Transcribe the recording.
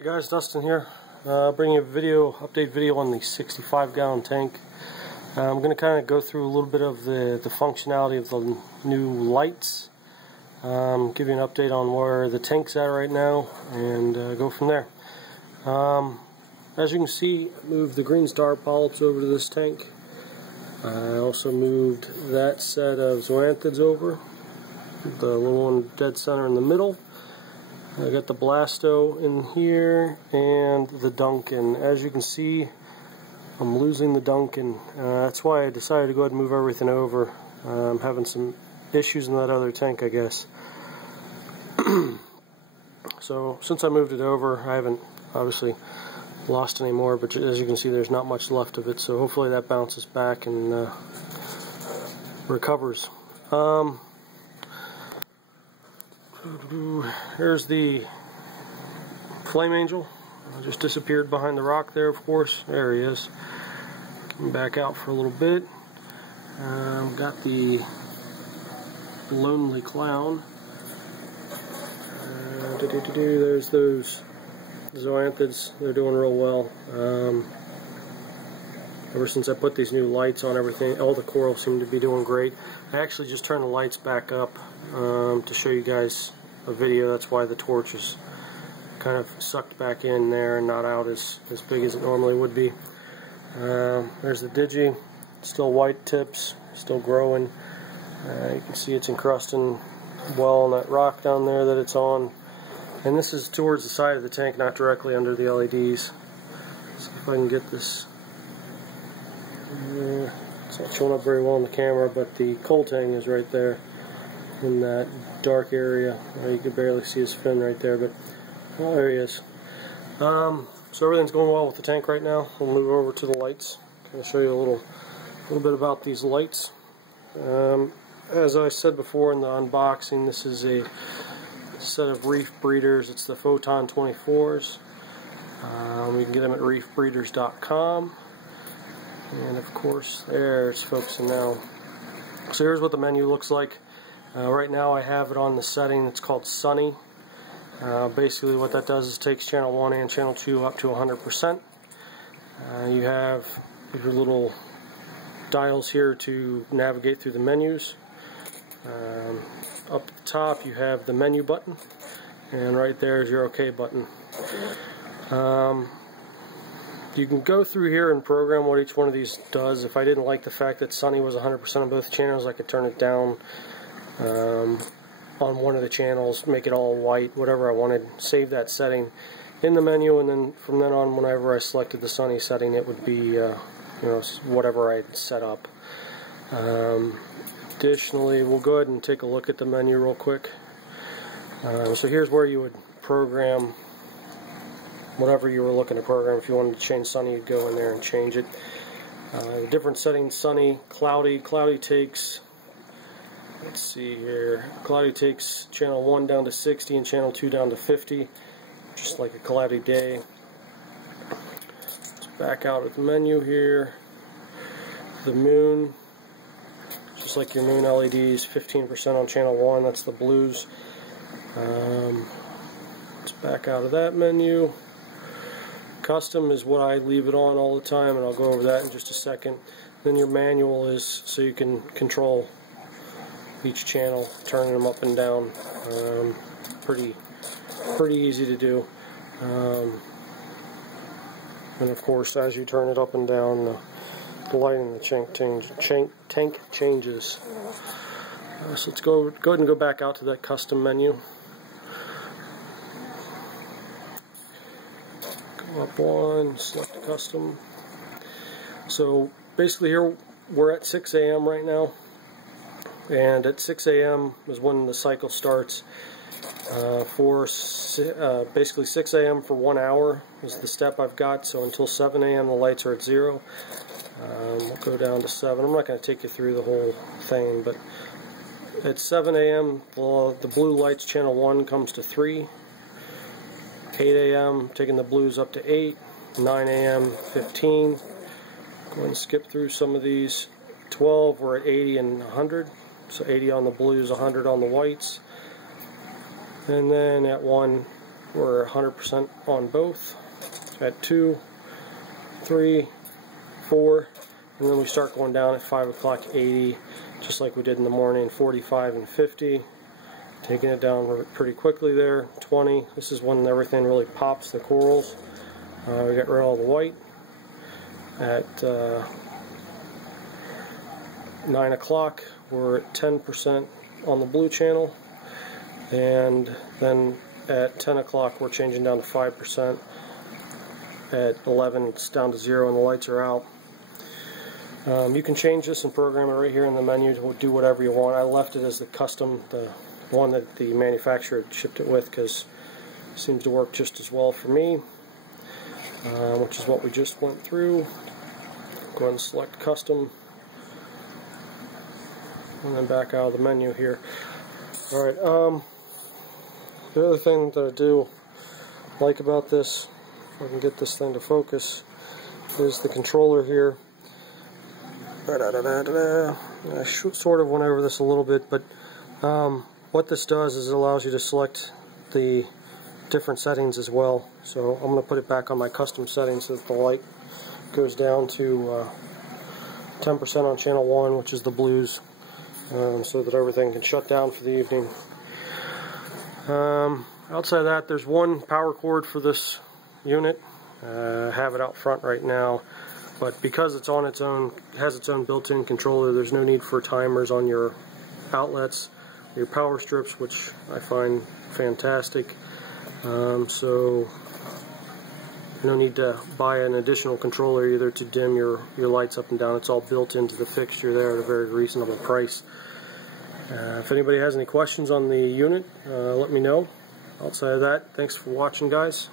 Hey guys, Dustin here, bringing a update video on the 65-gallon tank. I'm going to kind of go through a little bit of the functionality of the new lights, give you an update on where the tank's at right now, and go from there. As you can see, I moved the green star polyps over to this tank. I also moved that set of zoanthids over, the little one dead center in the middle. I got the blasto in here and the Duncan. As you can see, I'm losing the Duncan. That's why I decided to go ahead and move everything over. I'm having some issues in that other tank, I guess. So since I moved it over, I haven't obviously lost any more, but as you can see, there's not much left of it. So hopefully that bounces back and recovers. Here's the flame angel. Just disappeared behind the rock there, of course. There he is. Came back out for a little bit. Got the lonely clown. There's those zoanthids. They're doing real well. Ever since I put these new lights on everything, all the coral seem to be doing great. I actually just turned the lights back up to show you guys a video. That's why the torch is kind of sucked back in there and not out as big as it normally would be. There's the digi, still white tips, still growing. You can see it's encrusting well on that rock down there that it's on. And this is towards the side of the tank, not directly under the LEDs. Let's see if I can get this. It's not showing up very well on the camera, but the coal tang is right there in that dark area. You can barely see his fin right there, but oh, there he is. So everything's going well with the tank right now. We'll move over to the lights. I'll show you a little bit about these lights. As I said before in the unboxing, this is a set of Reef breeders. It's the Photon 24s. You can get them at reefbreeders.com. And of course, there it's focusing now. So here's what the menu looks like. Right now I have it on the setting that's called Sunny. Basically what that does is takes channel 1 and channel 2 up to 100%. You have your little dials here to navigate through the menus. Up at the top you have the menu button, and right there is your OK button. You can go through here and program what each one of these does. If I didn't like the fact that Sunny was 100% on both channels, I could turn it down on one of the channels, make it all white, whatever I wanted. Save that setting in the menu, and then from then on, whenever I selected the Sunny setting, it would be you know, whatever I set up. Additionally, we'll go ahead and take a look at the menu real quick. So here's where you would program whatever you were looking to program. If you wanted to change Sunny, you'd go in there and change it. Different settings: Sunny, Cloudy. Cloudy takes, let's see here, Cloudy takes channel 1 down to 60 and channel 2 down to 50, just like a cloudy day. Let's back out of the menu here. The moon, just like your moon LEDs, 15% on channel 1, that's the blues. Let's back out of that menu. Custom is what I leave it on all the time, and I'll go over that in just a second. Then your manual is so you can control each channel, turning them up and down. Pretty easy to do. And of course, as you turn it up and down, the light in the tank changes. So let's go ahead and go back out to that custom menu. Come up one, select custom. So basically here we're at 6 a.m. right now, and at 6 a.m. is when the cycle starts. Basically 6 a.m. for 1 hour is the step I've got, so until 7 a.m. the lights are at 0. We'll go down to 7. I'm not going to take you through the whole thing, but at 7 a.m. the blue lights channel 1 comes to 3. 8 a.m. taking the blues up to 8. 9 a.m. 15. Go ahead and skip through some of these. 12 we're at 80 and 100. So 80 on the blues, 100 on the whites. And then at 1 we're 100% on both at 2, 3, 4, and then we start going down at 5 o'clock 80, just like we did in the morning, 45 and 50. Taking it down pretty quickly there, 20. This is when everything really pops, the corals. We got rid of all the white. At 9 o'clock, we're at 10% on the blue channel, and then at 10 o'clock we're changing down to 5%. At 11 it's down to 0 and the lights are out. You can change this and program it right here in the menu to do whatever you want. I left it as the custom, the one that the manufacturer shipped it with, because it seems to work just as well for me, which is what we just went through. Go ahead and select custom, and then back out of the menu here. Alright, the other thing that I do like about this, if I can get this thing to focus, is the controller here. I sort of went over this a little bit, but what this does is it allows you to select the different settings as well. So I'm going to put it back on my custom settings so that the light goes down to 10% on channel 1, which is the blues, so that everything can shut down for the evening. Outside of that, there's one power cord for this unit. I have it out front right now, but because it's on its own, has its own built-in controller, there's no need for timers on your outlets, your power strips, which I find fantastic. So no need to buy an additional controller either to dim your lights up and down. It's all built into the fixture there at a very reasonable price. If anybody has any questions on the unit, let me know. Outside of that, thanks for watching, guys.